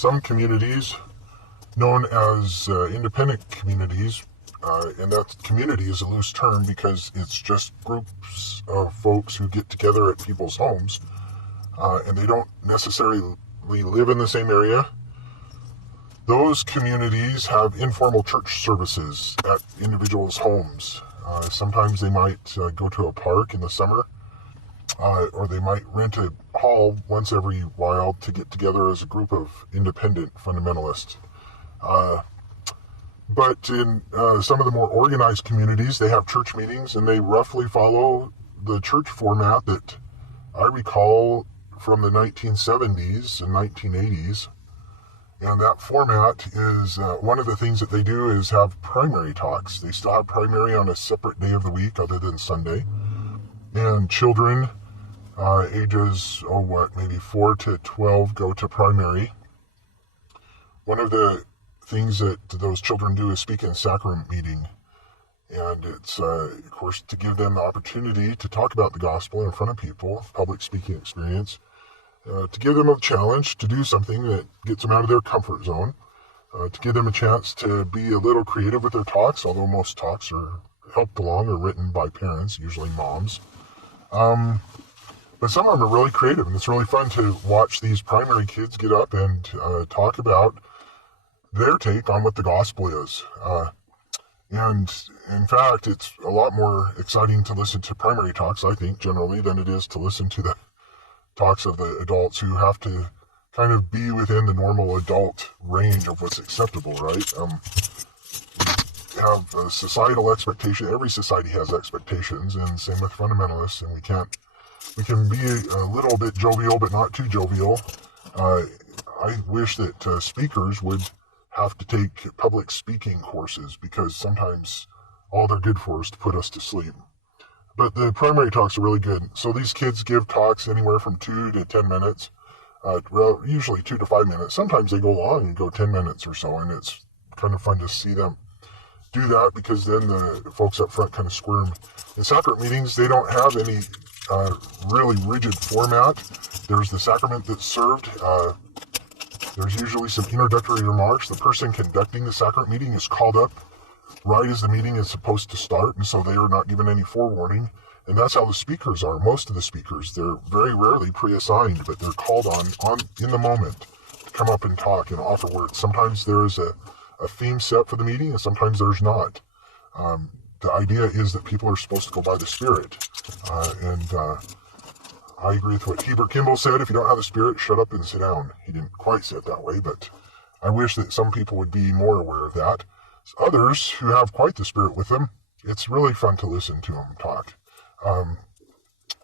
some communities known as independent communities, and that community is a loose term because it's just groups of folks who get together at people's homes, and they don't necessarily live in the same area. Those communities have informal church services at individuals' homes. Sometimes they might go to a park in the summer, or they might rent a hall once every while to get together as a group of independent fundamentalists. But in some of the more organized communities, they have church meetings, and they roughly follow the church format that I recall from the 1970s and 1980s. And that format is, one of the things that they do is have primary talks. They still have primary on a separate day of the week other than Sunday. And children ages, maybe 4 to 12 go to primary. One of the things that those children do is speak in sacrament meeting. And it's, of course, to give them the opportunity to talk about the gospel in front of people, public speaking experience. To give them a challenge to do something that gets them out of their comfort zone, to give them a chance to be a little creative with their talks, although most talks are helped along or written by parents, usually moms. But some of them are really creative, and it's really fun to watch these primary kids get up and talk about their take on what the gospel is. And in fact, it's a lot more exciting to listen to primary talks, I think, generally, than it is to listen to the talks of the adults who have to kind of be within the normal adult range of what's acceptable, right? We have a societal expectation. Every society has expectations, and same with fundamentalists, and we can be a little bit jovial, but not too jovial. I wish that speakers would have to take public speaking courses, because sometimes all they're good for is to put us to sleep. But the primary talks are really good. So these kids give talks anywhere from 2 to 10 minutes, usually 2 to 5 minutes. Sometimes they go long and go 10 minutes or so, and it's kind of fun to see them do that, because then the folks up front kind of squirm. In sacrament meetings, they don't have any really rigid format. There's the sacrament that's served. There's usually some introductory remarks. The person conducting the sacrament meeting is called up right as the meeting is supposed to start, and so they are not given any forewarning. And that's how the speakers are. Most of the speakers, they're very rarely pre-assigned, but they're called on in the moment to come up and talk and offer words. Sometimes there is a theme set for the meeting, and sometimes there's not. The idea is that people are supposed to go by the Spirit. I agree with what Heber Kimball said: if you don't have the Spirit, shut up and sit down. He didn't quite say it that way, but I wish that some people would be more aware of that. Others who have quite the Spirit with them, it's really fun to listen to them talk.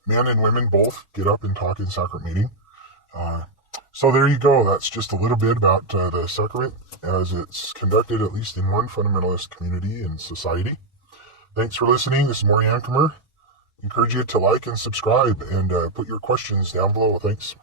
Men and women both get up and talk in sacrament meeting. So there you go. That's just a little bit about the sacrament as it's conducted, at least in one fundamentalist community and society. Thanks for listening. This is Maury Ancomer. Encourage you to like and subscribe, and put your questions down below. Thanks.